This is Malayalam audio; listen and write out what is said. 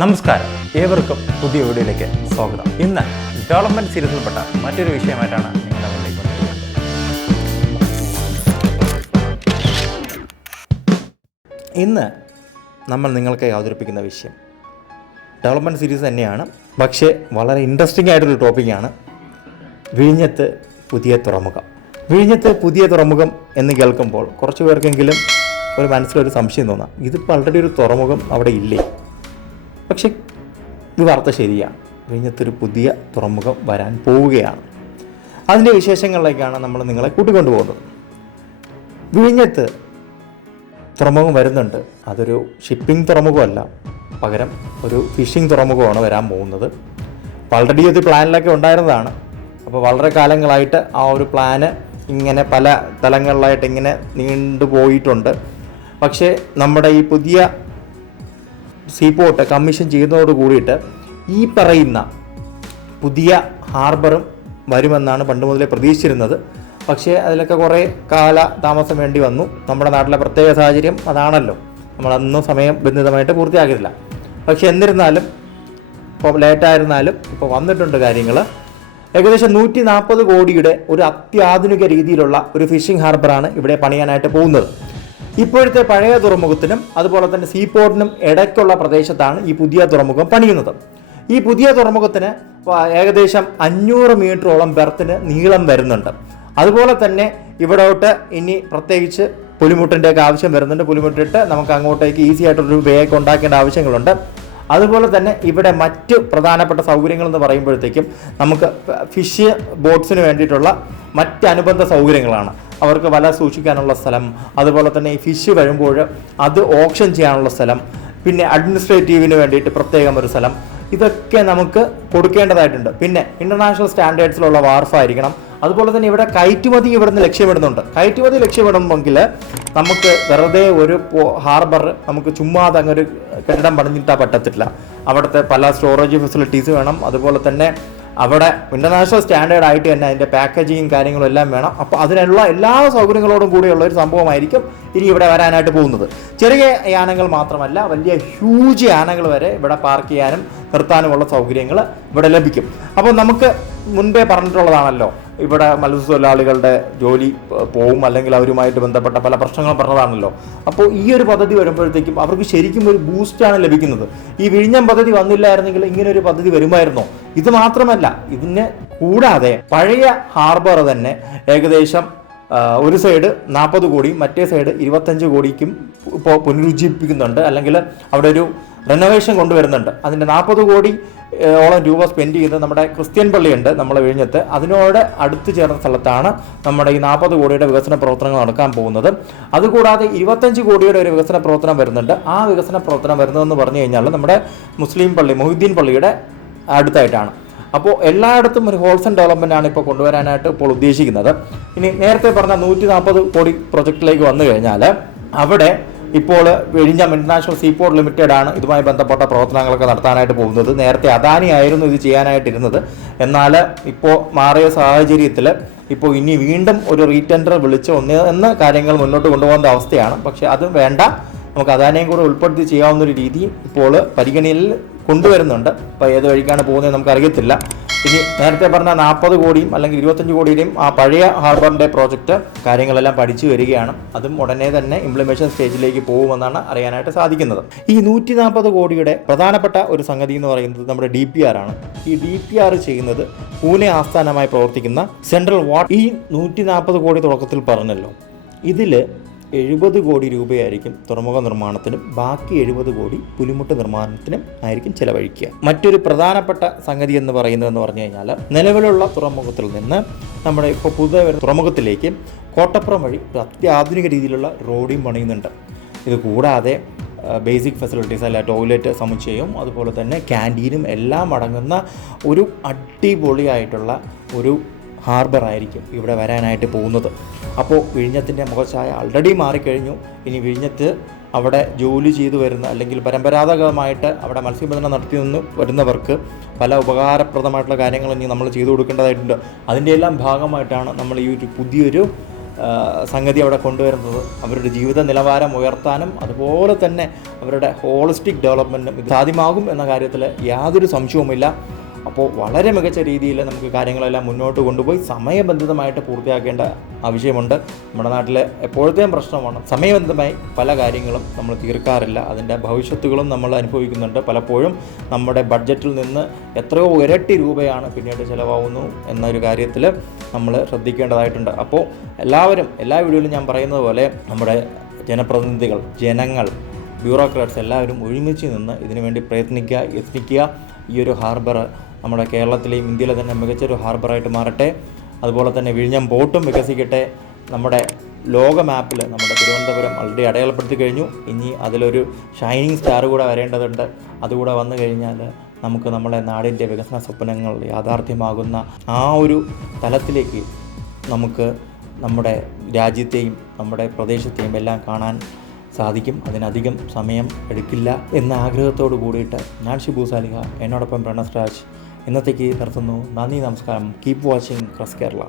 നമസ്കാരം, ഏവർക്കും പുതിയ വീഡിയോയിലേക്ക് സ്വാഗതം. ഇന്ന് ഡെവലപ്മെന്റ് സീരീസിൽപ്പെട്ട മറ്റൊരു വിഷയമായിട്ടാണ് നിങ്ങളുടെ മുന്നിലേക്ക് വന്നിട്ടുള്ളത്. ഇന്ന് നമ്മൾ നിങ്ങൾക്കായി അവതരിപ്പിക്കുന്ന വിഷയം ഡെവലപ്മെന്റ് സീരീസ് തന്നെയാണ്, പക്ഷേ വളരെ ഇൻട്രസ്റ്റിംഗ് ആയിട്ടൊരു ടോപ്പിക്കാണ്. വിഴിഞ്ഞത്ത് പുതിയ തുറമുഖം. വിഴിഞ്ഞത്ത് പുതിയ തുറമുഖം എന്ന് കേൾക്കുമ്പോൾ കുറച്ച് പേർക്കെങ്കിലും ഒരു മനസ്സിലൊരു സംശയം തോന്നാം, ഇതിപ്പോൾ ആൾറെഡി ഒരു തുറമുഖം അവിടെ ഇല്ലേ? പക്ഷേ ഇത് വാർത്ത ശരിയാണ്. വിഴിഞ്ഞത്തൊരു പുതിയ തുറമുഖം വരാൻ പോവുകയാണ്. അതിൻ്റെ വിശേഷങ്ങളിലേക്കാണ് നമ്മൾ നിങ്ങളെ കൂട്ടിക്കൊണ്ടുപോകുന്നത്. വിഴിഞ്ഞത്ത് തുറമുഖം വരുന്നുണ്ട്. അതൊരു ഷിപ്പിംഗ് തുറമുഖമല്ല, പകരം ഒരു ഫിഷിംഗ് തുറമുഖമാണ് വരാൻ പോകുന്നത്. ആൾറെഡി ഇത് പ്ലാനിലൊക്കെ ഉണ്ടായിരുന്നതാണ്. അപ്പോൾ വളരെ കാലങ്ങളായിട്ട് ആ ഒരു പ്ലാന് ഇങ്ങനെ പല തലങ്ങളിലായിട്ട് ഇങ്ങനെ നീണ്ടുപോയിട്ടുണ്ട്. പക്ഷേ നമ്മുടെ ഈ പുതിയ സീപോർട്ട് കമ്മീഷൻ ചെയ്യുന്നതോട് കൂടിയിട്ട് ഈ പറയുന്ന പുതിയ ഹാർബറും വരുമെന്നാണ് പണ്ട് മുതലേ പ്രതീക്ഷിച്ചിരുന്നത്. പക്ഷേ അതിലൊക്കെ കുറേ കാല താമസം വേണ്ടി വന്നു. നമ്മുടെ നാട്ടിലെ പ്രത്യേക സാഹചര്യം അതാണല്ലോ, നമ്മളതൊന്നും സമയം ബന്ധിതമായിട്ട് പൂർത്തിയാക്കിയില്ല. പക്ഷേ എന്നിരുന്നാലും ഇപ്പോൾ ലേറ്റായിരുന്നാലും ഇപ്പോൾ വന്നിട്ടുണ്ട് കാര്യങ്ങൾ. ഏകദേശം 140 കോടിയുടെ ഒരു അത്യാധുനിക രീതിയിലുള്ള ഒരു ഫിഷിംഗ് ഹാർബറാണ് ഇവിടെ പണിയാനായിട്ട് പോകുന്നത്. ഇപ്പോഴത്തെ പഴയ തുറമുഖത്തിനും അതുപോലെ തന്നെ സീപോർട്ടിനും ഇടയ്ക്കുള്ള പ്രദേശത്താണ് ഈ പുതിയ തുറമുഖം പണിയുന്നത്. ഈ പുതിയ തുറമുഖത്തിന് ഏകദേശം 500 മീറ്ററോളം ബെർത്തിന് നീളം വരുന്നുണ്ട്. അതുപോലെ തന്നെ ഇവിടോട്ട് ഇനി പ്രത്യേകിച്ച് പുലിമുട്ടിൻ്റെയൊക്കെ ആവശ്യം വരുന്നുണ്ട്. പുലിമുട്ടിട്ട് നമുക്ക് അങ്ങോട്ടേക്ക് ഈസി ആയിട്ടൊരു വേ ഒക്കെ ഉണ്ടാക്കേണ്ട ആവശ്യങ്ങളുണ്ട്. അതുപോലെ തന്നെ ഇവിടെ മറ്റ് പ്രധാനപ്പെട്ട സൗകര്യങ്ങൾ എന്ന് പറയുമ്പോഴത്തേക്കും നമുക്ക് ഫിഷ് ബോട്ട്സിന് വേണ്ടിയിട്ടുള്ള മറ്റ് അനുബന്ധ സൗകര്യങ്ങളാണ്. അവർക്ക് വല സൂക്ഷിക്കാനുള്ള സ്ഥലം, അതുപോലെ തന്നെ ഈ ഫിഷ് വരുമ്പോൾ അത് ഓപ്ഷൻ ചെയ്യാനുള്ള സ്ഥലം, പിന്നെ അഡ്മിനിസ്ട്രേറ്റീവിന് വേണ്ടിയിട്ട് പ്രത്യേകം ഒരു സ്ഥലം, ഇതൊക്കെ നമുക്ക് കൊടുക്കേണ്ടതായിട്ടുണ്ട്. പിന്നെ ഇൻ്റർനാഷണൽ സ്റ്റാൻഡേർഡ്സിലുള്ള വാർഫായിരിക്കണം. അതുപോലെ തന്നെ ഇവിടെ കയറ്റുമതി ഇവിടുന്ന് ലക്ഷ്യമിടുന്നുണ്ട്. കയറ്റുമതി ലക്ഷ്യമിടുമെങ്കിൽ നമുക്ക് വെറുതെ ഒരു ഹാർബർ നമുക്ക് ചുമ്മാതെ അങ്ങൊരു കെട്ടിടം പണിഞ്ഞിട്ടാൽ പറ്റത്തില്ല. അവിടുത്തെ പല സ്റ്റോറേജ് ഫെസിലിറ്റീസ് വേണം. അതുപോലെ തന്നെ അവിടെ ഇൻ്റർനാഷണൽ സ്റ്റാൻഡേർഡ് ആയിട്ട് തന്നെ അതിൻ്റെ പാക്കേജിങ്ങും കാര്യങ്ങളും എല്ലാം വേണം. അപ്പോൾ അതിനുള്ള എല്ലാ സൗകര്യങ്ങളോടും കൂടിയുള്ള ഒരു സംഭവമായിരിക്കും ഇനി ഇവിടെ വരാനായിട്ട് പോകുന്നത്. ചെറിയ യാനങ്ങൾ മാത്രമല്ല, വലിയ ഹ്യൂജ് യാനങ്ങൾ വരെ ഇവിടെ പാർക്ക് ചെയ്യാനും നിർത്താനുമുള്ള സൗകര്യങ്ങൾ ഇവിടെ ലഭിക്കും. അപ്പോൾ നമുക്ക് മുൻപേ പറഞ്ഞിട്ടുള്ളതാണല്ലോ, ഇവിടെ മത്സ്യത്തൊഴിലാളികളുടെ ജോലി പോവും, അല്ലെങ്കിൽ അവരുമായിട്ട് ബന്ധപ്പെട്ട പല പ്രശ്നങ്ങളും പറഞ്ഞതാണല്ലോ. അപ്പോൾ ഈ ഒരു പദ്ധതി വരുമ്പോഴത്തേക്കും അവർക്ക് ശരിക്കും ഒരു ബൂസ്റ്റാണ് ലഭിക്കുന്നത്. ഈ വിഴിഞ്ഞം പദ്ധതി വന്നില്ലായിരുന്നെങ്കിൽ ഇങ്ങനൊരു പദ്ധതി വരുമായിരുന്നോ? ഇത് മാത്രമല്ല, ഇതിന് കൂടാതെ പഴയ ഹാർബർ തന്നെ ഏകദേശം ഒരു സൈഡ് 40 കോടിയും മറ്റേ സൈഡ് 25 കോടിക്കും ഇപ്പോൾ പുനരുജ്ജീവിപ്പിക്കുന്നുണ്ട്, അല്ലെങ്കിൽ അവിടെ ഒരു റെനോവേഷൻ കൊണ്ടുവരുന്നുണ്ട്. അതിൻ്റെ 40 കോടി ഓളം രൂപ സ്പെൻഡ് ചെയ്ത് നമ്മുടെ ക്രിസ്ത്യൻ പള്ളിയുണ്ട് നമ്മളെ വിഴിഞ്ഞത്ത്. അതിനോട് അടുത്ത് ചേർന്ന സ്ഥലത്താണ് നമ്മുടെ ഈ 40 കോടിയുടെ വികസന പ്രവർത്തനങ്ങൾ നടക്കാൻ പോകുന്നത്. അതുകൂടാതെ 25 കോടിയുടെ ഒരു വികസന പ്രവർത്തനം വരുന്നുണ്ട്. ആ വികസന പ്രവർത്തനം വരുന്നതെന്ന് പറഞ്ഞു കഴിഞ്ഞാൽ നമ്മുടെ മുസ്ലിം പള്ളി മൊഹീദ്ദീൻ പള്ളിയുടെ അടുത്തായിട്ടാണ്. അപ്പോൾ എല്ലായിടത്തും ഒരു ഹോൾസൺ ഡെവലപ്മെൻ്റ് ആണ് ഇപ്പോൾ കൊണ്ടുവരാനായിട്ട് ഇപ്പോൾ ഉദ്ദേശിക്കുന്നത്. ഇനി നേരത്തെ പറഞ്ഞ 140 കോടി പ്രൊജക്റ്റിലേക്ക് വന്നു കഴിഞ്ഞാൽ അവിടെ ഇപ്പോൾ വിഴിഞ്ഞം ഇൻ്റർനാഷണൽ സീപോർട്ട് ലിമിറ്റഡ് ആണ് ഇതുമായി ബന്ധപ്പെട്ട പ്രവർത്തനങ്ങളൊക്കെ നടത്താനായിട്ട് പോകുന്നത്. നേരത്തെ അദാനി ആയിരുന്നു ഇത് ചെയ്യാനായിട്ടിരുന്നത്. എന്നാൽ ഇപ്പോൾ മാറിയ സാഹചര്യത്തിൽ ഇപ്പോൾ ഇനി വീണ്ടും ഒരു റീടെൻഡർ വിളിച്ച് ഒന്ന് കാര്യങ്ങൾ മുന്നോട്ട് കൊണ്ടുപോകുന്ന അവസ്ഥയാണ്. പക്ഷേ അത് വേണ്ട, നമുക്ക് അദാനിയും കൂടെ ഉൾപ്പെടുത്തി ചെയ്യാവുന്നൊരു രീതി ഇപ്പോൾ പരിഗണനയിൽ കൊണ്ടുവരുന്നുണ്ട്. അപ്പോൾ ഏത് വഴിക്കാണ് പോകുന്നത് നമുക്കറിയത്തില്ല. ഇനി നേരത്തെ പറഞ്ഞ 40 കോടിയും അല്ലെങ്കിൽ 25 കോടിയുടെയും ആ പഴയ ഹാർബറിൻ്റെ പ്രോജക്റ്റ് കാര്യങ്ങളെല്ലാം പഠിച്ചു വരികയാണ്. അതും ഉടനെ തന്നെ ഇംപ്ലിമേഷൻ സ്റ്റേജിലേക്ക് പോകുമെന്നാണ് അറിയാനായിട്ട് സാധിക്കുന്നത്. ഈ 140 കോടിയുടെ പ്രധാനപ്പെട്ട ഒരു സംഗതി എന്ന് പറയുന്നത് നമ്മുടെ DPR ആണ്. ഈ DPR ചെയ്യുന്നത് പൂനെ ആസ്ഥാനമായി പ്രവർത്തിക്കുന്ന സെൻട്രൽ വാട്ടർ. ഈ 140 കോടി തുടക്കത്തിൽ പറഞ്ഞല്ലോ, ഇതിൽ 70 കോടി രൂപയായിരിക്കും തുറമുഖ നിർമ്മാണത്തിനും ബാക്കി 70 കോടി പുലിമുട്ട് നിർമ്മാണത്തിനും ആയിരിക്കും ചെലവഴിക്കുക. മറ്റൊരു പ്രധാനപ്പെട്ട സംഗതി എന്ന് പറയുന്നതെന്ന് പറഞ്ഞു കഴിഞ്ഞാൽ, നിലവിലുള്ള തുറമുഖത്തിൽ നിന്ന് നമ്മുടെ ഇപ്പോൾ പുതിയ തുറമുഖത്തിലേക്ക് കോട്ടപ്പുറം വഴി ഒരു അത്യാധുനിക രീതിയിലുള്ള റോഡും പണിയുന്നുണ്ട്. ഇത് കൂടാതെ ബേസിക് ഫെസിലിറ്റീസ് അല്ല, ടോയ്ലറ്റ് സമുച്ചയവും അതുപോലെ തന്നെ ക്യാൻറ്റീനും എല്ലാം അടങ്ങുന്ന ഒരു അടിപൊളിയായിട്ടുള്ള ഒരു ഹാർബർ ആയിരിക്കും ഇവിടെ വരാനായിട്ട് പോകുന്നത്. അപ്പോൾ വിഴിഞ്ഞത്തിൻ്റെ മുഖച്ഛായ ആൾറെഡി മാറിക്കഴിഞ്ഞു. ഇനി വിഴിഞ്ഞത്ത് അവിടെ ജോലി ചെയ്തു വരുന്ന അല്ലെങ്കിൽ പരമ്പരാഗതമായിട്ട് അവിടെ മത്സ്യബന്ധനം നടത്തി നിന്ന് വരുന്നവർക്ക് പല ഉപകാരപ്രദമായിട്ടുള്ള കാര്യങ്ങൾ ഇനി നമ്മൾ ചെയ്തു കൊടുക്കേണ്ടതായിട്ടുണ്ട്. അതിൻ്റെ എല്ലാം ഭാഗമായിട്ടാണ് നമ്മൾ ഈ ഒരു പുതിയൊരു സംഗതി അവിടെ കൊണ്ടുവരുന്നത് അവരുടെ ജീവിത നിലവാരം ഉയർത്താനും അതുപോലെ തന്നെ അവരുടെ ഹോളിസ്റ്റിക് ഡെവലപ്മെൻറ്റും ഇത് സാധ്യമാകും എന്ന കാര്യത്തിൽ യാതൊരു സംശയവുമില്ല. അപ്പോൾ വളരെ മികച്ച രീതിയിൽ നമുക്ക് കാര്യങ്ങളെല്ലാം മുന്നോട്ട് കൊണ്ടുപോയി സമയബന്ധിതമായിട്ട് പൂർത്തിയാക്കേണ്ട ആവശ്യമുണ്ട്. നമ്മുടെ നാട്ടിൽ എപ്പോഴത്തെയും പ്രശ്നമാണ് സമയബന്ധിതമായി പല കാര്യങ്ങളും നമ്മൾ തീർക്കാറില്ല. അതിൻ്റെ ഭവിഷ്യത്തുകളും നമ്മൾ അനുഭവിക്കുന്നുണ്ട്. പലപ്പോഴും നമ്മുടെ ബഡ്ജറ്റിൽ നിന്ന് എത്രയോ ഇരട്ടി രൂപയാണ് പിന്നീട് ചിലവാകുന്നു എന്നൊരു കാര്യത്തിൽ നമ്മൾ ശ്രദ്ധിക്കേണ്ടതായിട്ടുണ്ട്. അപ്പോൾ എല്ലാവരും എല്ലാ വീഡിയോയിലും ഞാൻ പറയുന്നത് പോലെ നമ്മുടെ ജനപ്രതിനിധികൾ, ജനങ്ങൾ, ബ്യൂറോക്രാറ്റ്സ് എല്ലാവരും ഒരുമിച്ച് നിന്ന് ഇതിനു വേണ്ടി യത്നിക്കുക. ഈ ഒരു ഹാർബർ നമ്മുടെ കേരളത്തിലെയും ഇന്ത്യയിലെ തന്നെ മികച്ചൊരു ഹാർബറായിട്ട് മാറട്ടെ. അതുപോലെ തന്നെ വിഴിഞ്ഞം പോർട്ടും വികസിക്കട്ടെ. നമ്മുടെ ലോക മാപ്പിൽ നമ്മുടെ തിരുവനന്തപുരം ഓൾറെഡി അടയാളപ്പെടുത്തി കഴിഞ്ഞു. ഇനി അതിലൊരു ഷൈനിങ് സ്റ്റാർ കൂടെ വരേണ്ടതുണ്ട്. അതുകൂടെ വന്നു കഴിഞ്ഞാൽ നമുക്ക് നമ്മുടെ നാടിൻ്റെ വികസന സ്വപ്നങ്ങൾ യാഥാർത്ഥ്യമാകുന്ന ആ ഒരു തലത്തിലേക്ക് നമുക്ക് നമ്മുടെ രാജ്യത്തെയും നമ്മുടെ പ്രദേശത്തെയും എല്ലാം കാണാൻ സാധിക്കും. അതിനധികം സമയം എടുക്കില്ല എന്ന ആഗ്രഹത്തോട് കൂടിയിട്ട് ഞാൻ ഷിബു സാലിഹ, എന്നോടൊപ്പം പ്രണസ് രാജ് ഇന്നത്തേക്ക് നിർത്തുന്നു. നന്ദി, നമസ്കാരം. Keep watching cress Kerala.